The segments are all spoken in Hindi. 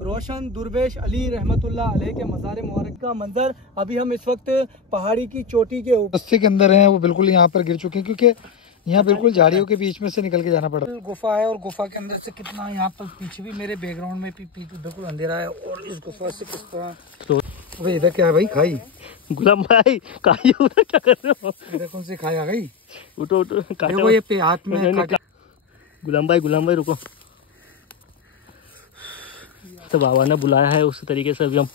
रोशन दुर्वेश अली रहमतुल्लाह अलैह के मज़ार मुबारक का मंजर। अभी हम इस वक्त पहाड़ी की चोटी के रस्ते के अंदर हैं, वो बिल्कुल यहाँ पर गिर चुके हैं क्योंकि यहाँ बिल्कुल झाड़ियों के बीच में से निकल के जाना पड़ा। गुफा है और गुफा के अंदर से कितना यहाँ पर पीछे भी मेरे बैकग्राउंड में बिल्कुल अंधेरा है और इस गुफा से किस तरह तो इधर क्या है भाई खाई गुलाम भाई खाई उधर क्या कर रहे हो? इधर कौन सी खाई आ गई? उठो उठो देखो ये पे हाथ में गुलाम भाई रुको। तो बाबा ने बुलाया है उस तरीके से अभी हम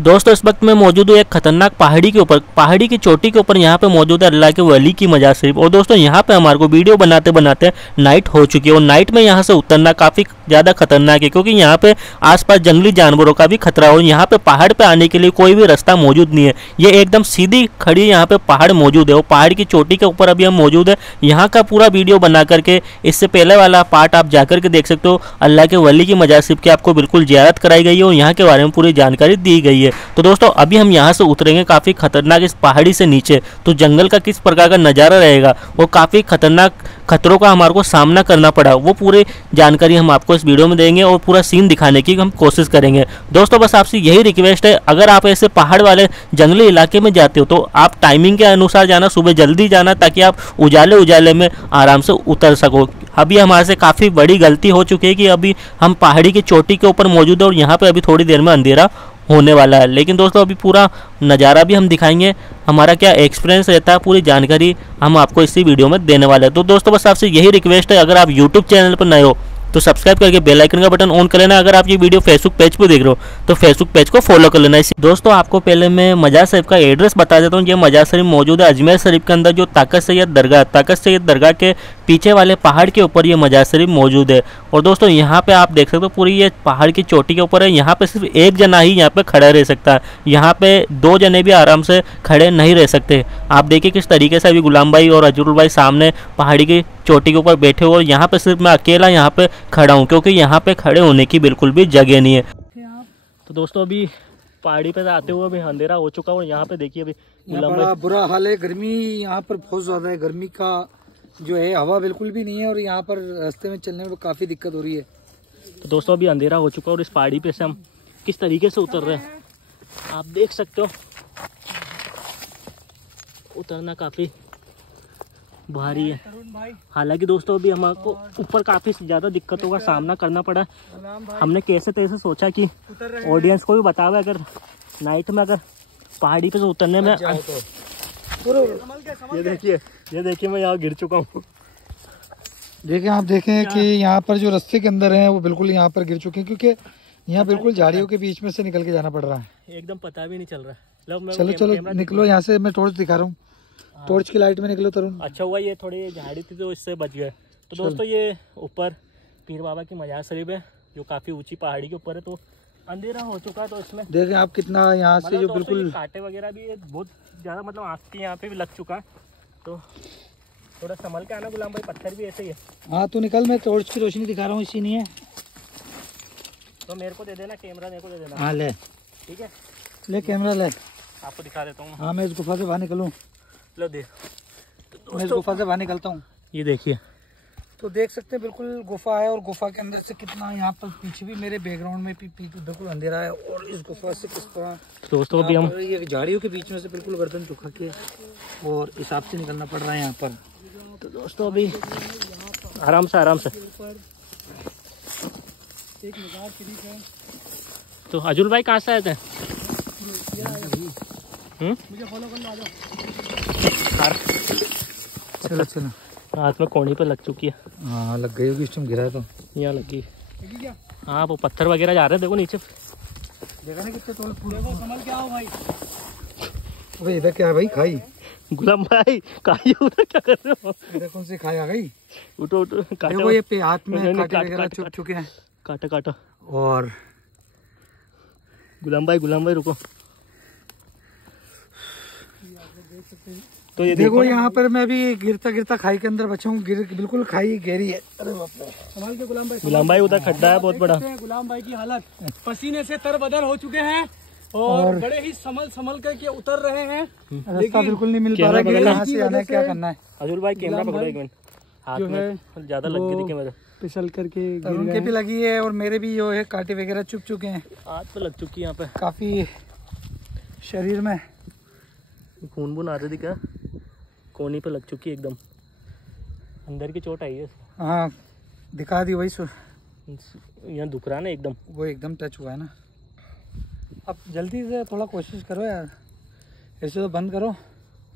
दोस्तों इस वक्त मैं मौजूद हूँ एक खतरनाक पहाड़ी के ऊपर, पहाड़ी की चोटी के ऊपर। यहाँ पे मौजूद है अल्लाह के वली की मजार शरीफ। और दोस्तों यहाँ पे हमारे को वीडियो बनाते बनाते नाइट हो चुकी है और नाइट में यहाँ से उतरना काफ़ी ज़्यादा खतरनाक है क्योंकि यहाँ पे आसपास जंगली जानवरों का भी खतरा हो। यहाँ पे पहाड़ पे आने के लिए कोई भी रास्ता मौजूद नहीं है, ये एकदम सीधी खड़ी यहाँ पे पहाड़ मौजूद है और पहाड़ की चोटी के ऊपर अभी हम मौजूद है। यहाँ का पूरा वीडियो बना करके इससे पहले वाला पार्ट आप जाकर के देख सकते हो। अल्लाह के वली की मजार शरीफ की आपको बिल्कुल जियारत कराई गई है और यहाँ के बारे में पूरी जानकारी दी गई है। तो दोस्तों अभी हम यहाँ से उतरेंगे काफ़ी खतरनाक इस पहाड़ी से नीचे, तो जंगल का किस प्रकार का नज़ारा रहेगा, वो काफ़ी खतरनाक खतरों का हमारे को सामना करना पड़ा, वो पूरी जानकारी हम आपको इस वीडियो में देंगे और पूरा सीन दिखाने की हम कोशिश करेंगे। दोस्तों बस आपसे यही रिक्वेस्ट है, अगर आप ऐसे पहाड़ वाले जंगली इलाके में जाते हो तो आप टाइमिंग के अनुसार जाना, सुबह जल्दी जाना ताकि आप उजाले में आराम से उतर सको। अभी हमारे से काफ़ी बड़ी गलती हो चुकी है कि अभी हम पहाड़ी की चोटी के ऊपर मौजूद है और यहाँ पे अभी थोड़ी देर में अंधेरा होने वाला है। लेकिन दोस्तों अभी पूरा नज़ारा भी हम दिखाएंगे, हमारा क्या एक्सपीरियंस रहता है पूरी जानकारी हम आपको इसी वीडियो में देने वाले हैं। तो दोस्तों बस आपसे यही रिक्वेस्ट है, अगर आप यूट्यूब चैनल पर नए हो तो सब्सक्राइब करके बेल आइकन का बटन ऑन कर लेना। अगर आप ये वीडियो फेसबुक पेज पर देख रहे हो तो फेसबुक पेज को फॉलो कर लेना। दोस्तों आपको पहले मैं मजार शरीफ का एड्रेस बता देता हूँ। ये मजार शरीफ मौजूद है अजमेर शरीफ के अंदर, जो ताकत सैयद दरगाह के पीछे वाले पहाड़ के ऊपर ये मजार शरीफ मौजूद है। और दोस्तों यहाँ पे आप देख सकते हो पूरी ये पहाड़ की चोटी के ऊपर है। यहाँ पे सिर्फ एक जना ही यहाँ पे खड़ा रह सकता है, यहाँ पे दो जने भी आराम से खड़े नहीं रह सकते। आप देखिए किस तरीके से अभी गुलाम भाई और अजरुल भाई सामने पहाड़ी की चोटी के ऊपर बैठे हुए और यहाँ पे सिर्फ मैं अकेला यहाँ पे खड़ा हूँ क्योंकि यहाँ पे खड़े होने की बिल्कुल भी जगह नहीं है। तो दोस्तों अभी पहाड़ी पे आते हुए अभी अंधेरा हो चुका है और यहाँ पे देखिए अभी बड़ा बुरा हाल है। गर्मी यहाँ पर बहुत ज्यादा है, गर्मी का जो है हवा बिल्कुल भी नहीं है और यहाँ पर रास्ते में चलने में काफी दिक्कत हो रही है। तो दोस्तों अभी अंधेरा हो चुका है और इस पहाड़ी पे से हम किस तरीके से उतर रहे हैं आप देख सकते हो। उतरना काफी भारी है, हालांकि दोस्तों अभी हमको ऊपर काफी ज्यादा दिक्कतों का सामना करना पड़ा। हमने कैसे तैसे सोचा कि ऑडियंस को भी बता हुआ अगर नाइट में अगर पहाड़ी पे से उतरने में ये देखिए मैं यहाँ गिर चुका हूँ। देखिए आप देखें कि यहाँ पर जो रास्ते के अंदर हैं वो बिल्कुल यहाँ पर गिर चुके हैं क्योंकि यहाँ बिल्कुल झाड़ियों के बीच में से निकल के जाना पड़ रहा है। एकदम पता भी नहीं चल रहा है। चलो निकलो यहाँ से, मैं टॉर्च दिखा रहा हूँ, टॉर्च की लाइट में निकलो तरुण। अच्छा हुआ ये थोड़ी झाड़ी थी तो इससे बच गए। तो दोस्तों ये ऊपर पीर बाबा की मजार शरीफ है जो काफी ऊंची पहाड़ी के ऊपर है, तो अंधेरा हो चुका है। तो इसमें देखें आप कितना यहाँ से जो बिल्कुल कांटे वगैरह भी बहुत ज्यादा मतलब आँख के यहाँ पे भी लग चुका है, तो थोड़ा संभल के आना गुलाम भाई, पत्थर भी ऐसे ही है। हाँ तो निकल, मैं टॉर्च की रोशनी दिखा रहा हूँ, इसी नहीं है तो मेरे को दे देना कैमरा, मेरे को दे देना। हाँ ले, ठीक है ले कैमरा ले, आपको दिखा देता हूँ। हाँ मैं इस गुफा से बाहर निकलूँ, लो दे, तो मैं इस गुफा से बाहर निकलता हूँ। ये देखिए तो देख सकते हैं बिल्कुल गुफा है और गुफा के अंदर से कितना यहाँ पर पीछे भी मेरे बैकग्राउंड में बिल्कुल अंधेरा है और इस गुफा से किस तरह दोस्तों अभी हम ये झाड़ियों के बीच में से बिल्कुल गर्दन झुका के और हिसाब से निकलना पड़ रहा है यहाँ पर। तो दोस्तों अभी आराम से एक मजार शरीफ है। तो अजुल भाई कहाँ से आए थे? मुझे फॉलो करना, आ जाओ। चलो हाथ में कोनी पे लग चुकी है। हाँ लग गई होगी, इस टाइम गिरा है तो यहाँ लगी। हाँ वो पत्थर वगैरह जा रहे हैं, देखो नीचे देखा नहीं कितने तोड़ पूरे को संभल के आओ भाई। अबे इधर क्या है भाई खाई? गुलाम भाई खाई उधर क्या कर रहे हो? इधर कौन सी खाई आ गई? उठो देखो ये पे हाथ में कांटे वगैरह चुभ चुके हैं। काटा और गुलाम भाई रुको। तो ये देखो यहाँ पर मैं भी गिरता खाई के अंदर बचा हूँ, बिल्कुल खाई गहरी है। अरे बाप रे, संभाल के गुलाम भाई उधर खड्डा है बहुत बड़ा। गुलाम भाई की हालत पसीने से तरबदर हो चुके हैं और बड़े ही संभल करके उतर रहे हैं। रास्ता बिल्कुल नहीं मिल पा रहा है, कहाँ से आना है, क्या करना है। अजुल भाई कैमरा पकड़ो एक मिनट। हाथ जो में है ज्यादा लग गई थी मेरे। फिसल करके उनके भी लगी है और मेरे भी जो है कांटे वगैरह चुभ चुके हैं। हाथ पे लग चुकी है यहाँ पे, काफी शरीर में खून बून आ रही थी क्या, कोनी पे लग चुकी है एकदम, अंदर की चोट आई है। हाँ दिखा दी वही यहाँ दुख रहा है ना एकदम, वो एकदम टच हुआ है ना। अब जल्दी से थोड़ा कोशिश करो यार, ऐसे तो बंद करो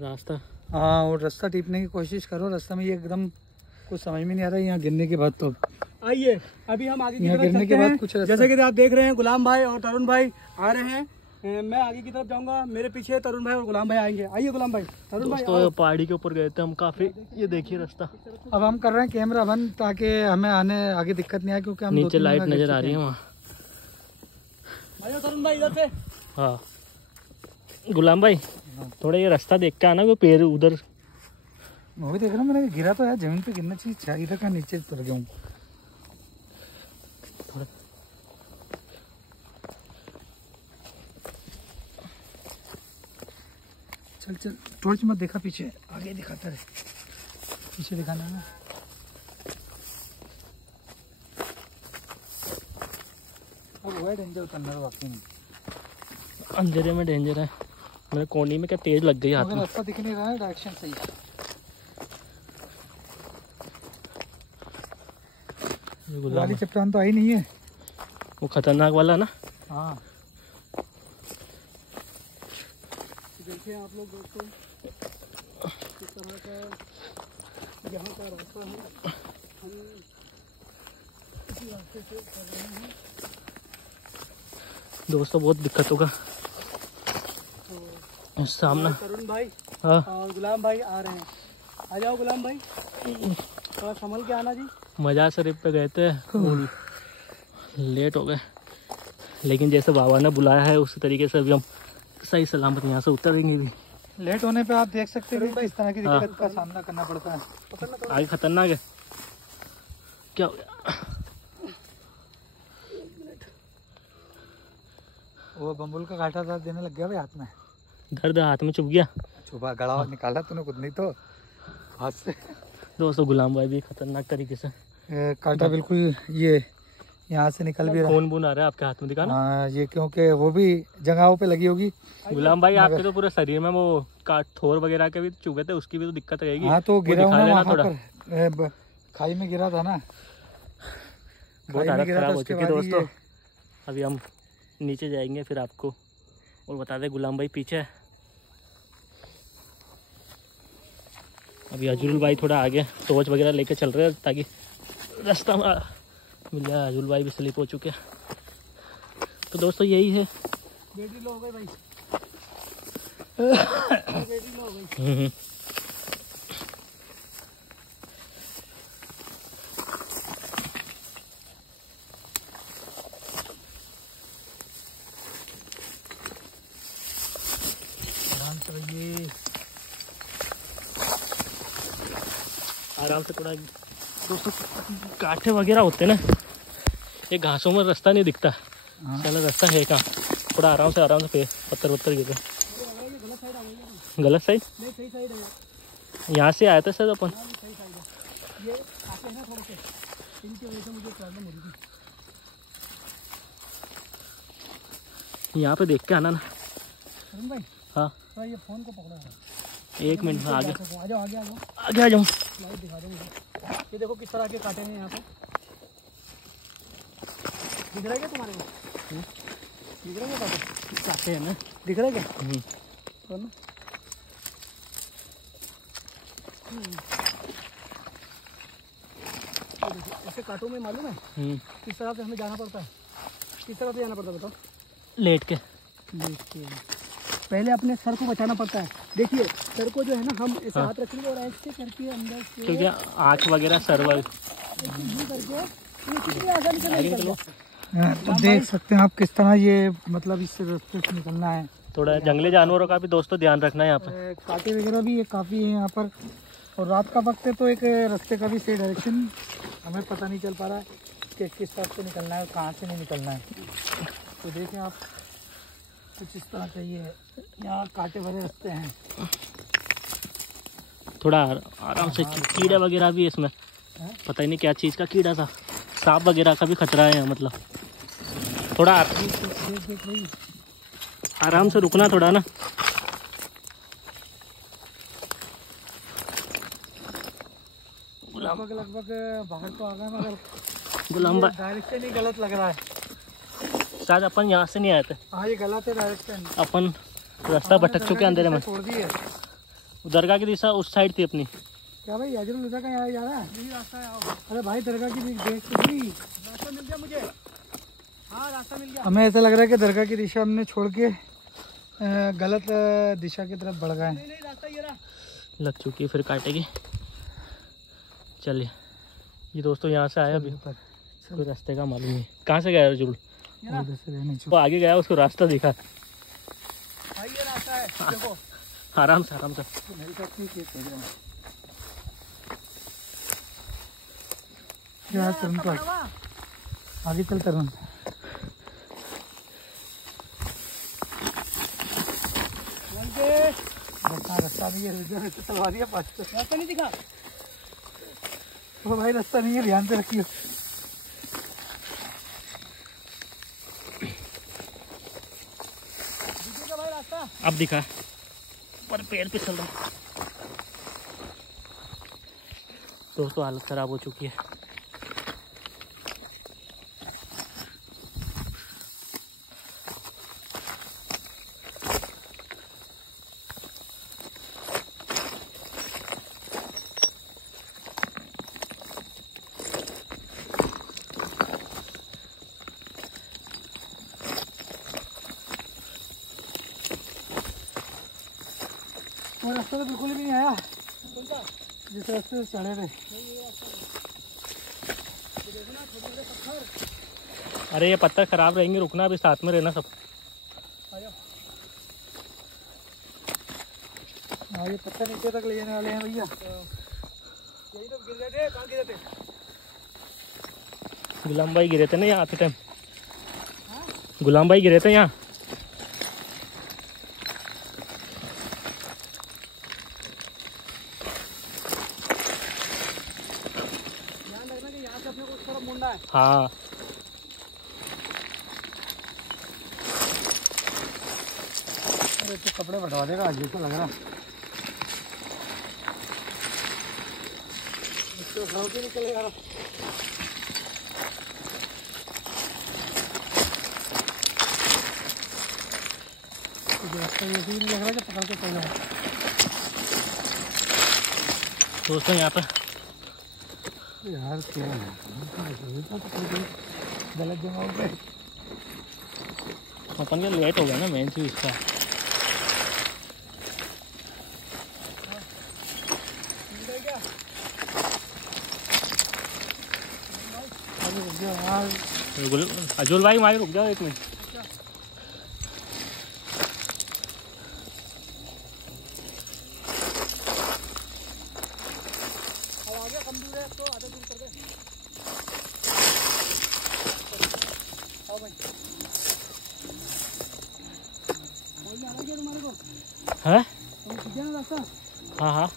रास्ता। हाँ और रास्ता टीपने की कोशिश करो। रास्ता में ये एकदम कुछ समझ में नहीं आ रहा है यहाँ गिरने के बाद। तो आइए अभी हम आगे की यहाँ तरफ गिरने चलते के बाद हैं। कुछ जैसे कि आप देख रहे हैं गुलाम भाई और तरुण भाई आ रहे हैं। मैं आगे की तरफ जाऊंगा, मेरे पीछे तरुण भाई और गुलाम भाई आएंगे। आइए गुलाम भाई, तरुण भाई। दोस्तों पहाड़ी के ऊपर गए थे हम काफी, ये देखिए रास्ता। अब हम कर रहे हैं कैमरा बंद ताकि हमें आगे दिक्कत नहीं आए, क्योंकि हम नीचे लाइट नजर आ रही है वहाँ। आइए तरुण भाई इधर से। हाँ गुलाम भाई थोड़ा ये रास्ता देख के आना, वो पेड़ उधर। मैं भी देख रहा हूँ, मैंने गिरा तो यार जमीन पे गिरना चाहिए, इधर का नीचे उतर गया हूँ। चल चल टॉर्च मत देखा पीछे, आगे दिखाता है, पीछे दिखाना है ना। अब हुआ डेंजर उतरना वाकई में, अंधेरे में डेंजर है। मेरे कोनी में क्या तेज लग गई हाथ में। रास्ता दिख नहीं रहा है, डायरेक्शन सही है। वाली चट्टान तो आई नहीं है, वो खतरनाक वाला ना। हाँ देखिए आप लोग दोस्तों किस तरह का यहाँ का रास्ता है। हम इसी रास्ते से कर रहे हैं। दोस्तों बहुत दिक्कत होगा सामना। तरुण भाई हाँ और गुलाम भाई आ रहे हैं। आ जाओ गुलाम भाई, थोड़ा संभल के आना जी। मजार शरीफ पे गए थे, लेट हो गए, लेकिन जैसे बाबा ने बुलाया है उसी तरीके से अभी हम सही सलामत यहाँ से उतरेंगे भी। लेट होने पे आप देख सकते हैं कि किस तरह की दिक्कत का सामना करना पड़ता है। आगे खतरनाक है, क्या हो गया? वो बम्बुल का कांटा था देने लग गया भाई हाथ में, दर्द हाथ में चुभ गया। छुपा गड़ा निकाला तूने खुद नहीं तो हाथ से। दोस्तों गुलाम भाई भी खतरनाक तरीके से कांटा बिल्कुल ये यहाँ से निकल भी रहा है। खून बून आ रहा है आपके हाथ में, दिखा ना। हाँ ये क्योंकि वो भी जगहों पे लगी होगी। गुलाम भाई आपके तो पूरे शरीर में वो थोर वगैरह के भी चुभे थे, उसकी भी तो दिक्कत रहेगी। हाँ तो गिरा दिखा हूँ लेना वहाँ थोड़ा। पर खाई में गिरा था ना, बहुत खाई में हालत गिरा था, खराब हो उसके चुकी है बाद दोस्तों। ये अभी हम नीचे जाएंगे फिर आपको और बता दें। गुलाम भाई पीछे है, अभी अजुल भाई थोड़ा आगे टॉर्च वगैरह लेके चल रहे हैं ताकि रास्ता मिल जाए। अजुल भाई भी स्लिप हो चुके हैं। तो दोस्तों यही है। बैटरी लो हो गई भाई, बैटरी लो हो गई। आराम से थोड़ा दोस्तों, कांटे वगैरह होते ना, ये घासों में रास्ता नहीं दिखता। चलो रास्ता है कहाँ, थोड़ा आराम से पत्थर वत्थर गिरे। गलत साइड, नहीं सही साइड है। यहाँ से आया था सर अपन। सही साइड है। ये आते हैं ना थोड़े से, इनकी वजह से मुझे प्रॉब्लम हो रही थी। यहाँ पे देख के आना ना। तरुण भाई हाँ तो ये फोन को पकड़ो है। 1 मिनट में आगे आ जाओ आगे आ जाओ, आगे आ जाऊँ। लाइट दिखा दो मुझे। ये देखो किस तरह के कांटे हैं यहाँ पे, दिख रहा है क्या तुम्हारे को? दिख रहा है क्या कांटे? काटे है ना। दिख रहा है क्या? तो ना ऐसे कांटों में मालूम है किस तरह से हमें जाना पड़ता है? किस तरह से जाना पड़ता है बताओ? लेट के। देखिए पहले अपने सर को बचाना पड़ता है। देखिए सर को जो है ना हम ऐसे हाथ रखेंगे और ऐसे करके अंदर से क्योंकि आँख वगैरह सर्वर यूं करके ये कितनी आसानी से निकल गया। तो देख सकते हैं आप किस तरह ये मतलब इस रास्ते से निकलना है। थोड़ा जंगली जानवरों का भी दोस्तों ध्यान रखना है यहाँ पे। कांटे वगैरह भी ये काफ़ी है यहाँ पर, और रात का वक्त है तो एक रास्ते का भी सही डायरेक्शन हमें पता नहीं चल पा रहा है कि किस तरफ से निकलना है और कहाँ से नहीं निकलना है। तो देखें आप कुछ इस तरह का ये है, यहाँ कांटे भरे रास्ते हैं। थोड़ा आराम से, कीड़े वगैरह भी है इसमें, पता ही नहीं क्या चीज़ का कीड़ा था, सांप वगैरह का भी खतरा है, मतलब थोड़ा आराम से रुकना थोड़ा ना। लगभग बाहर तो आ गए, मगर गुलाम भाई डायरेक्शन ही गलत लग रहा है। शायद अपन यहाँ से नहीं आए थे, हाँ ये गलत है डायरेक्शन। अपन रास्ता भटक चुके अंधेरे में। छोड़ दी है दरगाह की दिशा उस साइड थी अपनी। क्या भाई अजरुल हुदा का यहाँ जा रहा है? यही रास्ता है। अरे भाई दरगाह की देख तो नहीं, रास्ता मिल गया मुझे। हाँ रास्ता मिल गया। हमें ऐसा लग रहा है कि दरगाह की दिशा हमने छोड़ के गलत दिशा की तरफ बढ़ गए। नहीं रास्ता ये रहा। लग चुकी है, फिर काटेगी। चलिए ये दोस्तों यहाँ से आया अभी, कोई रास्ते का मालूम नहीं कहाँ से गया अर्जुन। वो आगे गया, उसको रास्ता दिखा। भाई ये रास्ता है, देखो आराम से आराम से। यार तुम तो आगे चल कर रास्ता नहीं है, चलवा दिया पास। रास्ता नहीं दिखा तो भाई, रास्ता नहीं है, ध्यान से रखिए। भाई रास्ता अब दिखा, पर पैर फिसल रहा। दोस्तों हालत खराब हो चुकी है। वो रास्ता तो बिल्कुल भी नहीं आया जिस रास्ते से चढ़े थे। अरे ये पत्थर खराब रहेंगे, रुकना अभी, साथ में रहना सब। हाँ ये पत्थर नीचे तक ले जाने वाले हैं भैया। यही तो गिर गए थे, कहाँ गिरे थे? गुलाम भाई गिरे थे ना यहाँ आते टाइम। गुलाम भाई गिरे थे यहाँ। हाँ अरे तो कपड़े बढ़वा देगा आज, तो लग रहा तो निकलेगा। ये भी लग रहा है कि पकड़ के चल रहा है। दोस्तों यहाँ पे यार क्या है, गलत जगह पे अपन का लेट हो गया ना, मेन चीज इसका। अजुल भाई वहाँ रुक जाओ एक मिनट। है? हाँ हाँ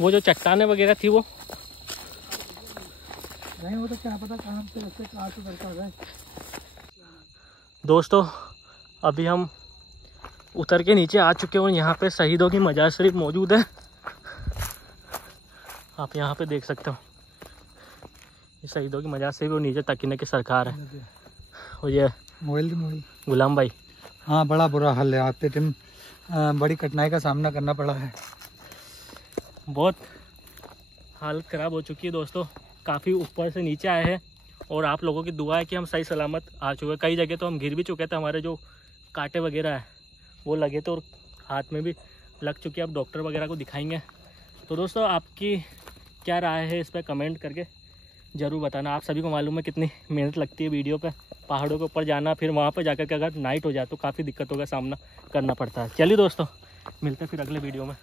वो जो चट्टाने वगैरह थी वो नहीं, वो तो क्या पता कहाँ से रास्ते कहाँ से करता है। दोस्तों अभी हम उतर के नीचे आ चुके हैं और यहाँ पे शहीदों की मजार शरीफ मौजूद है। आप यहाँ पे देख सकते हो, ये शहीदों की मजार शरीफ और नीचे तकीने की सरकार है। और ये मोबाइल गुलाम भाई। हाँ बड़ा बुरा हाल है, आते टाइम बड़ी कठिनाई का सामना करना पड़ा है। बहुत हालत ख़राब हो चुकी है दोस्तों। काफ़ी ऊपर से नीचे आए हैं और आप लोगों की दुआ है कि हम सही सलामत आ चुके हैं। कई जगह तो हम गिर भी चुके थे, हमारे जो कांटे वगैरह है वो लगे थे और हाथ में भी लग चुके। अब डॉक्टर वगैरह को दिखाएंगे। तो दोस्तों आपकी क्या राय है इस पर कमेंट करके ज़रूर बताना। आप सभी को मालूम है कितनी मेहनत लगती है वीडियो पे, पहाड़ों के ऊपर जाना, फिर वहाँ पर जाकर के अगर नाइट हो जाए तो काफ़ी दिक्कतों का सामना करना पड़ता है। चलिए दोस्तों, मिलते हैं फिर अगले वीडियो में।